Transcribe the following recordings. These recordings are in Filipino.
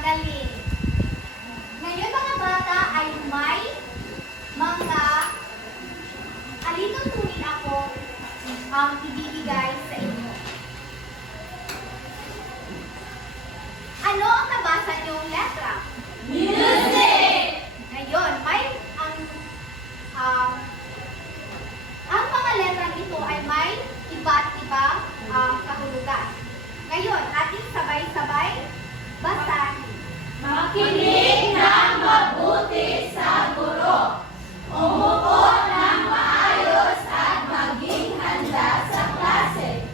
Magaling. Ngayon mga bata ay may mga alituntunin ako ang ibibigay sa inyo. Ano ang nabasa niyong letra? Music! Ngayon, ang mga letrang ito ay may iba't ibang kahulugan. Ngayon, ating sabay-sabay basahin. Makinig ng mabuti sa guro. Umupo ng maayos at maging handa sa klase.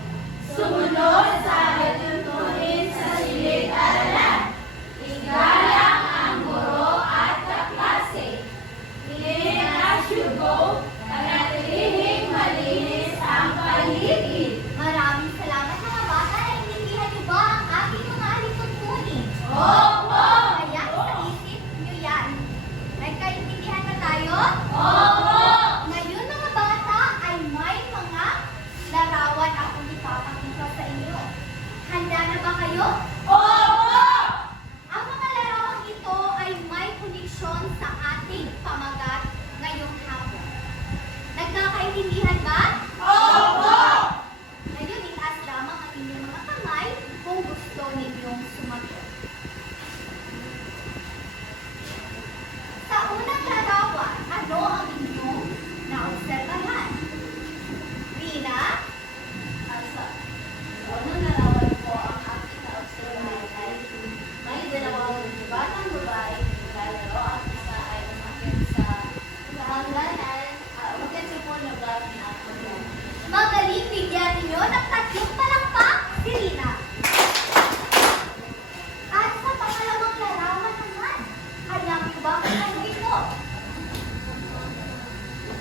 Sumunod sa alituntunin sa silid-aralan. Igalang ang guro at kaklase. Clean as you go. Panatilihing malinis ang paligid. Maraming salamat mga bata. Naintindihan niyo ba ang aking mga alituntunin? Opo! Kaya sa isip niyo yan. Nagkaintindihan na tayo? Opo! Ngayon mga bata ay may mga larawan akong ipapakita sa inyo. Handa na ba kayo? Opo! Ang mga larawang ito ay may koneksyon sa ating pamagat ngayong hapon. Nagkakaintindihan ba? Opo! Ngayon, itaas lamang ang inyong mga kamay kung gusto ninyong sumagot. Sa unang larawan, ano ang inyong naobserbahan? Rina? Sa unang larawan po ang aking naobserbahan ay may dalawang batang babae naglalaro. Ang isa ay umakyat sa hangganan, umakyat sa puno gamit ang puno. Magaling, bigyan ninyo ng tatlong palakpak si Rina. At sa pangalawang larawan naman, alam niyo ba kung ano ito?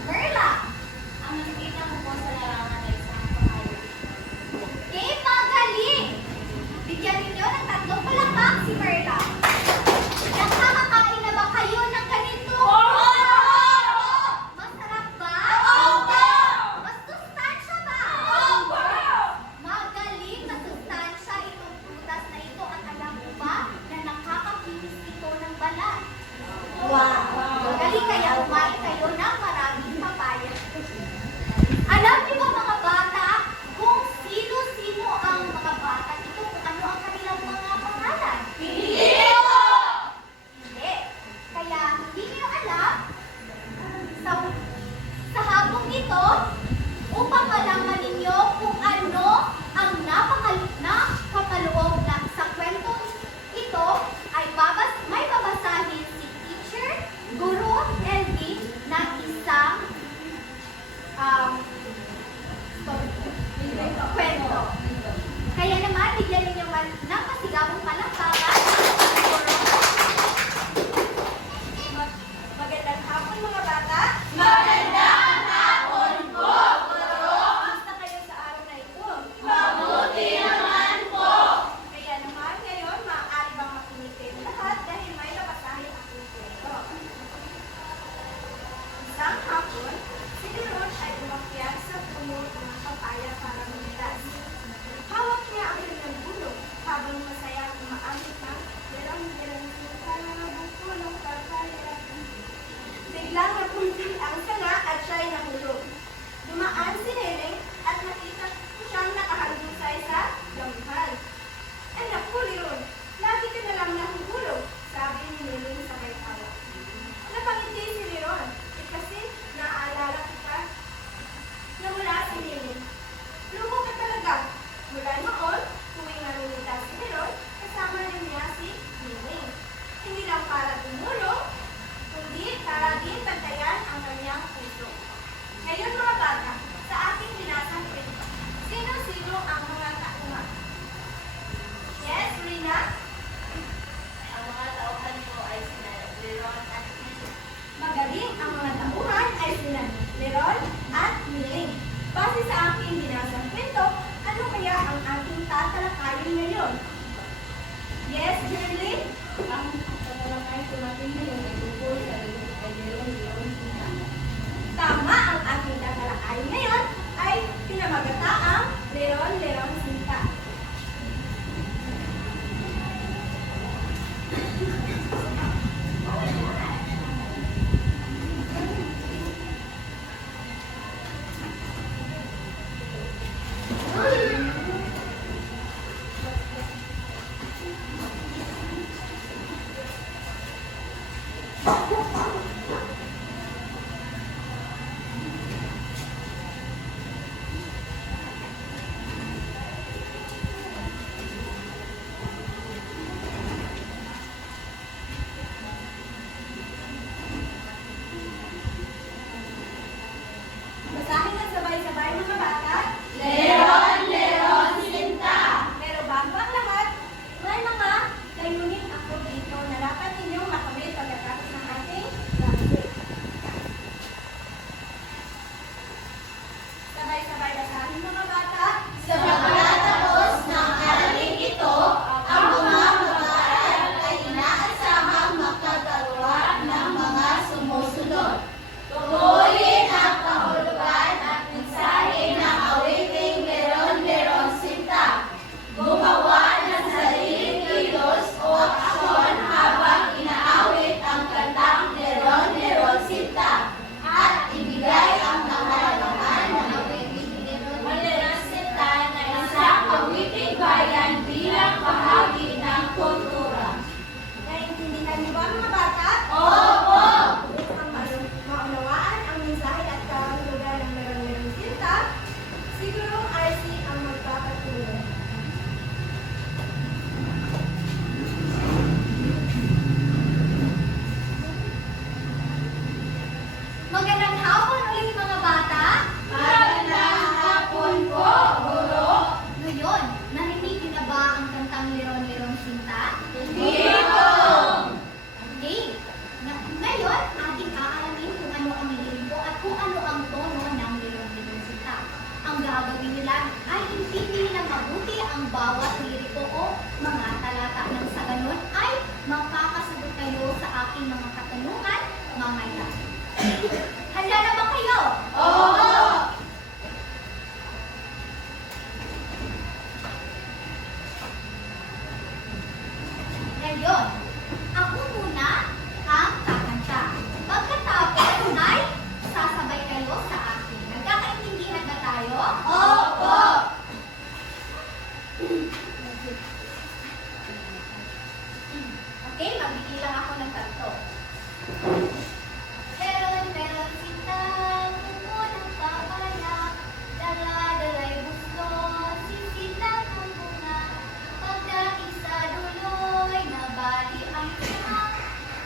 Merla? Ang nakikita ko po sa larawan ay isang pakayo. Okay, magaling! Bigyan ninyo ng tatlong palakpak si Merla. Nakakakain na ba kayo ng ganito? Masarap ba? Mas sustansya ba? Magaling na sustansya itong prutas na ito at alam mo ba na nakakakinis ito ng balat? Wow! Magaling kaya kumain kayo ng maraming papaya. Alam niyo ba mga bata kung sino-sino ang mga bata ito kung ano ang kanilang mga pangalan? Hindi! Kaya hindi niyo alam sa hapong ito upang malaman ninyo kung ano ang nakakaloob na sa kwentong ito ay may babasahin si teacher, guro, LD ng isang kwento. Kaya naman, bigyan ninyo ng masigabong palakpakan. Magandang hapon mga bata. Magandang hapon po, guro. Kamusta kayo sa araw na ito? Mabuti naman po. Kaya naman ngayon, maaari bang makinig kayo lahat dahil may nabasahin akong kwento. Isang hapon, si Leron ay umakyat sa puno ng papaya para lumitas. Hawak niya ang kanyang gulong habang masaya umaamit ng lerang-lerang sa mga buko ng papaya. Biglang napunti ang sanga at siya'y nahulog. Dumaan si Neneng at nakita siyang nakahandusay sa dangkal. Ay naku, Leron, lagi ka na lang nahuhulog, sabi ni Neneng sa may hawak. Napangiti si Leron, kasi naaalala kita na wala si Neneng. Lumo ka talaga. Mula noon, tuwing nalulitas si Leron, kasama rin niya si Neneng. Hindi lang para tumulong, kundi para din bantayan ang kanyang puso. Ngayon mga bata, sa ating binasang kwento, sino-sino ang mga tauhan? Yes, Rina? Ang mga tauhan po ay sina Leron at Mili. Magaling, ang mga tauhan ay sina Leron at Miling. Base sa aking binasang kwento, ano kaya ang ating tatalakayin ngayon? Yes, Shirley? Ang tatalakay ko natin ngayon ay tungkol sa Leron. Tama, ang ating tatalakayin ngayon ay pinamagataang Leron, Leron, magbibilang ako ng 3. Meron, meron sintang, buko ng papaya, dala-dala'y gusto, sisilan ng bunga. Pagdating sa duloy, nabali ang isa.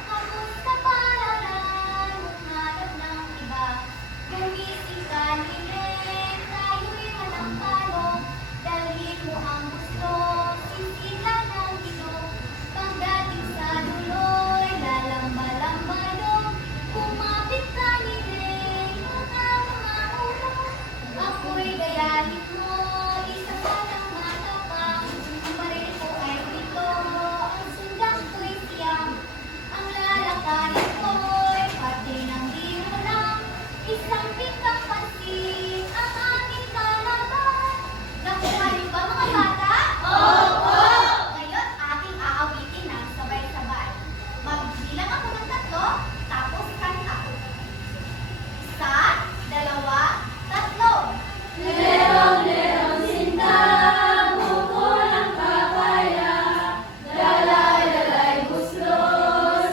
Kamusta paralan, humanap ng iba. Gumising ka nilen, tayo'y walang talo. Dalhin mo ang gusto, sisilan ng ilong. Pagdating sa duloy, lalamba-lambalong. Kumapit ka nilen, mga ulong. Ako'y gayahin mo, isa ka ng matapang. Ang baril ko ay pito, ang sundan ko'y siyam. Ang lalakarin ko'y pati ng biro lang. Isang pitang pansin, ang aking kalaban. Nakuha niyo ba mga bata? Opo! Ngayon, ating aawitin ng sabay-sabay. Magbilang ako ng 3, tapos kanta ko. 1, 2, 3. Merong sintang, buko ng papaya, dala-dala'y gusto,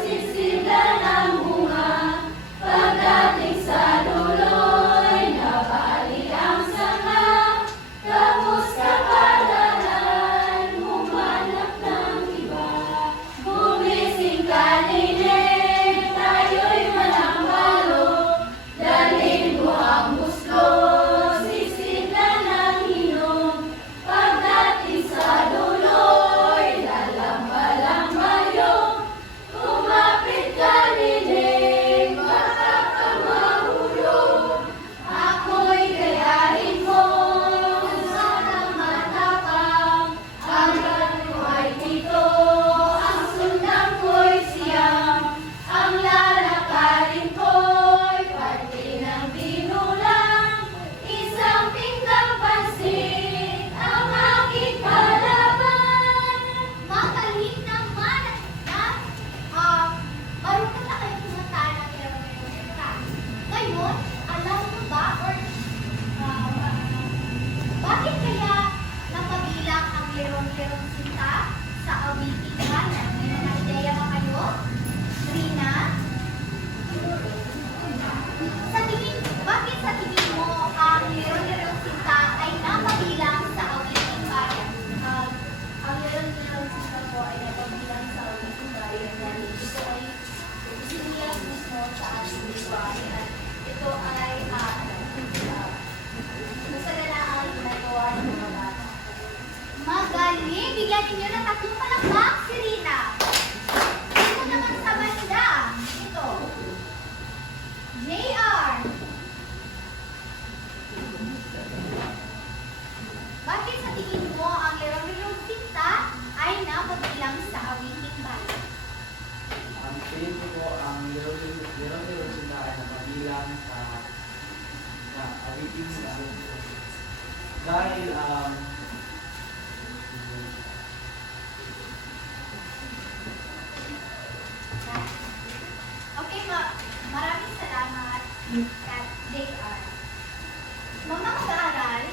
sisilan ng bunga. Pagdating sa duloy, nabali ang sanga. Kamusta paralan, humanap ng iba. Gumising ka nilen, tayo'y walang balo. Dalhin mo ang gusto, sisilan ng hinog. Pagdating sa duloy, lalamba-lamba yung. Kumapit ka nilen, baka ka mahulog. Ako'y gayahin mo, sanang matapang. Ang baril ko ay 7, ang sundan ko'y siyam. Ang lalakarin ko'y pati ng binulang. Isang pinggang pansin, ang aking kalaban. Magaling naman na marunong na kayo kumanta ng Meron-Merong Sinta. Ngayon, alam mo ba bakit kaya napabilang ang Meron-Merong Sinta sa awiting bayan? May mga ideya ba kayo? Rina? Bakit sa tingin mo ang Meron-Merong Sinta ay napabilang sa awiting bayan? Ang Meron-Merong Sinta po ay napabilang sa awiting bayan dahil ito ay siniyas mismo sa ating liwanan. Ito ay masalalaan ginagawa ng mga bata. Magaling! Bigyan ninyo ng 3 palakpak si Rina. Ito naman sa banda. Ito. JR. Bakit sa tingin mo ang Merong-Merong Sinta ay napabilang sa awiting bayan? Ang tingin ko po, ang Merong-Merong Sinta ay napabilang sa awiting sa dahil Okay, maraming salamat, Kat JR. Mga mag-aaral,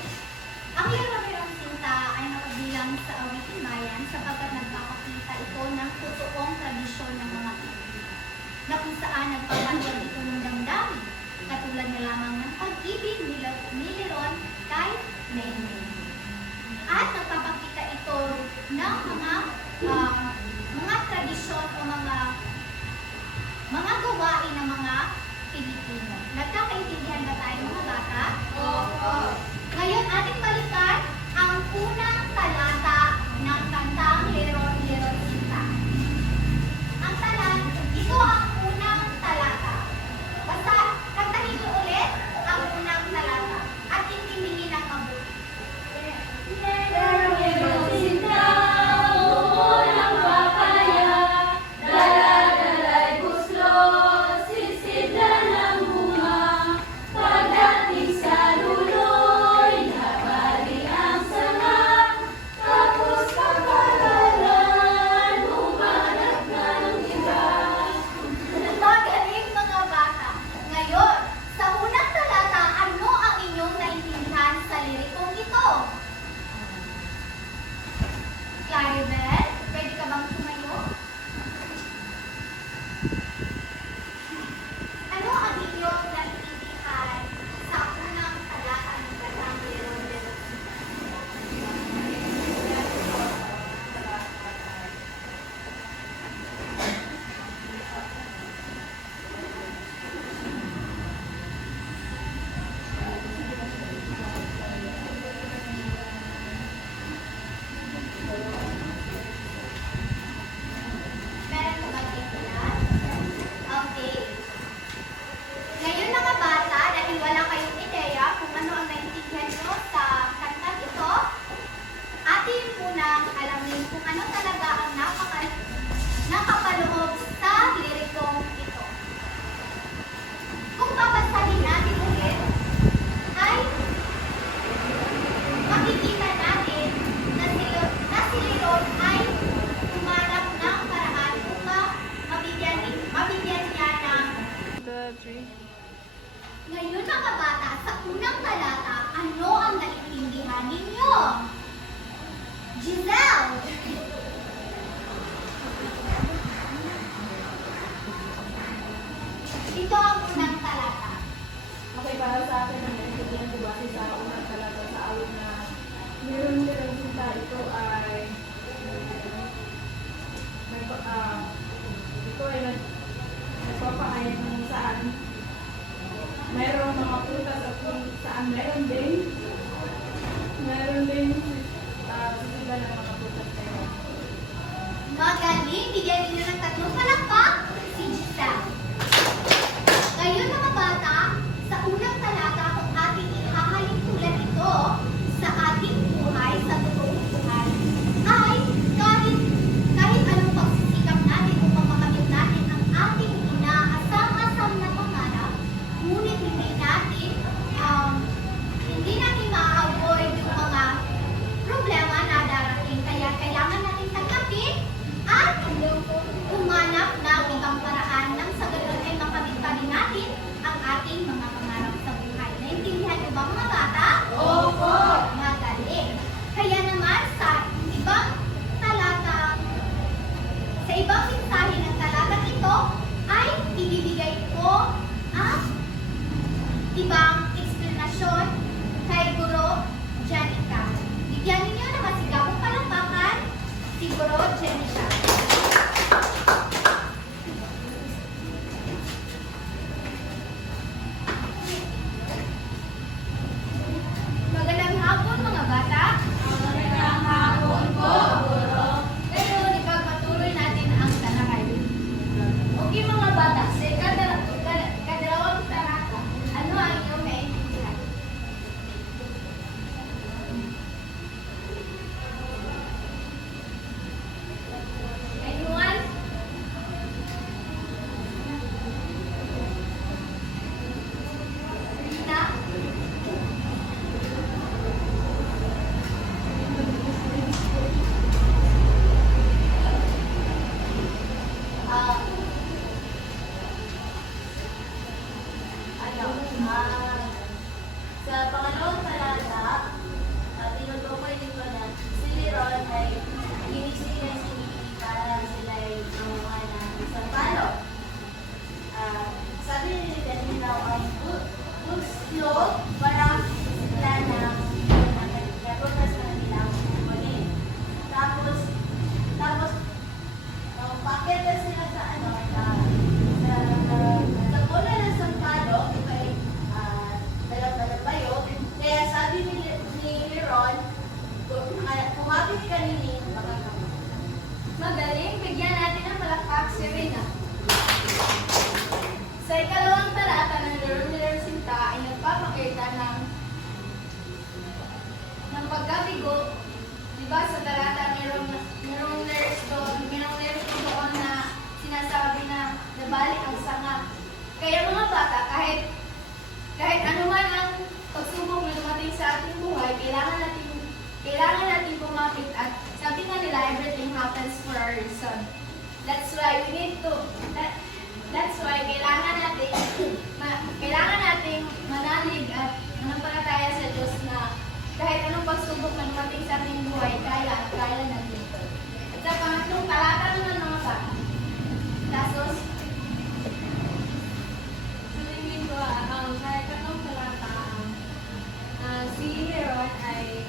ang Merong-Merong Sinta ay nakabilang sa awiting bayan sapagkat nagpapakita ito ng totoong tradisyon ng mga Pilipino na kung saan nagpapalwag ito ng damdamin, katulad na lamang ng pag-ibig ni Leron kay Nene. At nagpapakita ito ng mga tradisyon o mga gawain ng mga Pilipino. Nagkakaintindihan ba tayo mga bata? Opo! Ngayon ating balikan ang unang talata ng kantang Leron-Leron Sinta. Ang talata, ito ang unang talata. Basta kantahin niyo ulit ang unang talata at intindihin ang mabuti. Merong sintang, buko ng papaya, dala-dala'y gusto, sisilan ng bunga. Pagdating sa duloy, nabali ang sanga. para sa akin ang naintindihan ko base sa unang talata sa awit na meron sinta, ito ay nagpapahayag kung saan mayroong mga prutas at kung saan meron din sila ng mga prutas na yun. Magaling! Bigyan ninyo ng 3 palakpak si Giselle. Ngayon mga bata, sa unang talata kung ating ihahalin tulad ito sa ating buhay, sa totoong buhay, ay kahit anong pagsisikap natin upang makamit natin ang ating inaasam-asam na pangarap, ngunit hindi natin ma-avoid yung mga problema na darating. Kaya kailangan natin tanggapin at umanap ng ibang paraan nang sa ganun ay makamit pa rin natin ang ating mga pangarap sa buhay. Naintindihan niyo ba mga bata? Opo! Magaling. Kaya naman sa ibang mensahe ng talatang ito ay ibibigay ko ang ibang eksplanasyon kay Guro Jenica. Bigyan ninyo ng masigabong palakpakan si Guro Jenica. Magandang hapon mga bata. Magandang hapon po, Guro. Ngayon, ipagpatuloy natin ang talakay. Okay mga bata, sa kadalawang talata, ano ang iyong naiintindihan? Anyone? Rina? Sa pangalawang talata, tinutukoy dito na si Leron ay ginising na si Nikki para sila ay mamuha ng isang palo. Sabi ni Leron daw ang gusto para sila ng napuntas na nila ang kukunin. Tapos, pakit na sila sa sa bola ng sampalo, kay dalag-dalag bayo. Kaya sabi ni Leron, kumapit ka nini, makakamu. Magaling, bigyan natin ng palakpak si Rina. Sa ikalawang talata ng Leron Sinta ay nagpapakita ng pagkabigo. Diba sa talata merong nurse doon na sinasabi na nabalik ang sanga. Kaya mga bata, kahit anuman ang pagsubok na dumating sa ating buhay, kailangan natin pumapit at sabi nga nila, everything happens for a reason. That's why kailangan natin manalig at manampalataya sa Diyos na kahit anong pagsubok na dumating sa ating buhay, kaya natin ito. At sa pangatlong talata naman mga bata, Tasos, Tingin ko, sa ikalawang talata, si Leron ay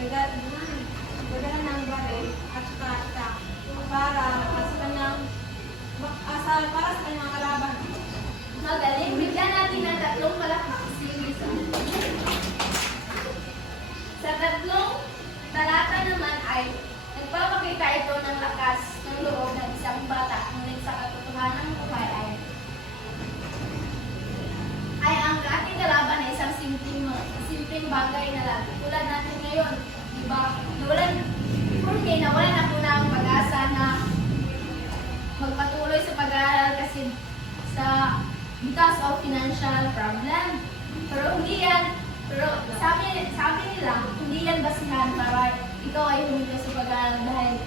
nagdala ng baril at saka para sa kanyang kalaban. magaling, bigyan natin ng 3 palakpak si Lisa. Sa 3 talata naman ay nagpapakita ito ng lakas ng loob ng isang bata, ngunit sa katotohanan ng buhay ay ang ating kalaban ay isang simpleng bagay na lang. Tulad natin ngayon, di ba? Nawalan ako ng pag-asa na magpatuloy sa pag-aaral kasi because of financial problem. Pero sabi nila, hindi yan basihan para ikaw ay huminto sa pag-aaral dahil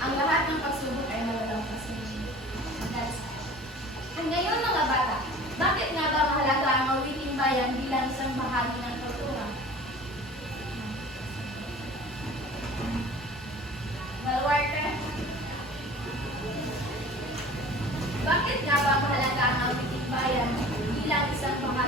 ang lahat ng pagsubok ay malalampasin. Ngayon mga bata, bakit nga ba mahalaga ang mawiting bayan bilang isang bahagi ng kultura? Well, Walter, bakit nga ba mahalaga ang mawiting bayan bilang isang bahagi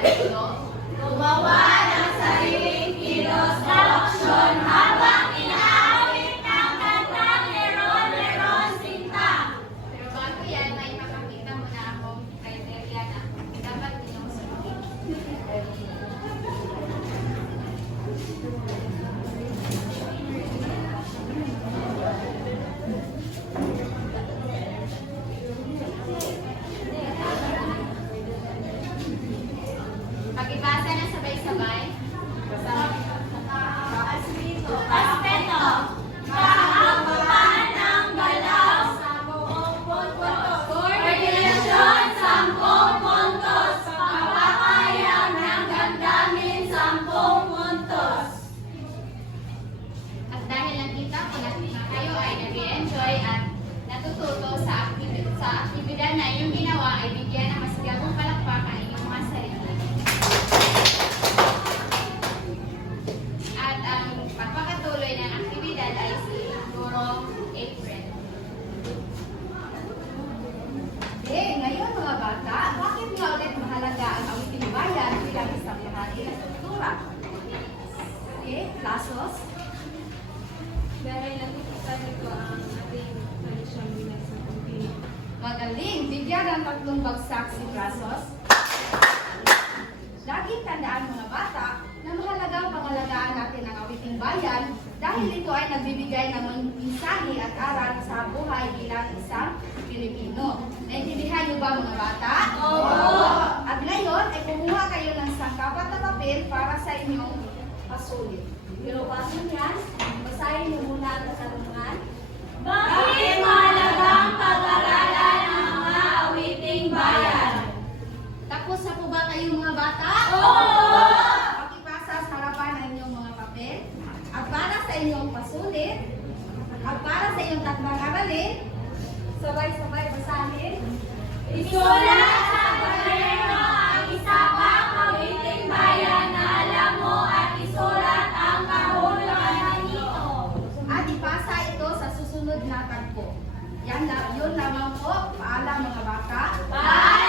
may gulo. Gumawa ng sariling kilos o aksyon habang inaawit ng kantang Meron Meron Sinta. Pero bago yan, may ipapakita muna akong criteria na dapat ninyong sundin. Pakibasa na sabay-sabay. Aspeto. Kaakupan ng galaw. 10 puntos. Koordinasyon, 10 puntos. Pagpapahayag ng damdamin, 10 puntos. At dahil nakita ko na kayo ay nag-enjoy at natututo sa aktibidad na inyong ginawa, ay bigyan ng masigabong palakpakan inyong mga sarili. At ang pagpapatuloy ng aktibidad ay si Guro April. Ngayon mga bata, bakit nga ulit mahalaga ang awiting bayan bilang isang bahagi ng kultura? Lasos? Dahil nakikita nito ang ating tradisyon bilang sa Pilipino. Magaling! Bigyan ng 3 bagsak si Brazos. Laging tandaan mga bata na mahalagang pangalagaan natin ang awiting bayan dahil ito ay nagbibigay ng mensahe at aral sa buhay bilang isang Pilipino. Naintindihan niyo ba mga bata? Oo! At ngayon ay kumuha kayo ng sangkapat na papel para sa inyong pasulit. Pero bago yan, basahin niyo muna ang katanungan. Bakit mahalagang pag-aralan ang mga awiting bayan? Tapos na po ba kayo mga bata? Oo! Pakipasa sa harapan ng inyong mga papel. At para sa inyong pasulit, at para sa inyong takdang aralin, sabay-sabay basahin. Isulat sa kwaderno ang isa pang awiting bayan na alam mo at isulat ang kahulugan nito. At ipasa ito sa susunod na tagpo. Yun lamang po. Paalam mga bata. Bye!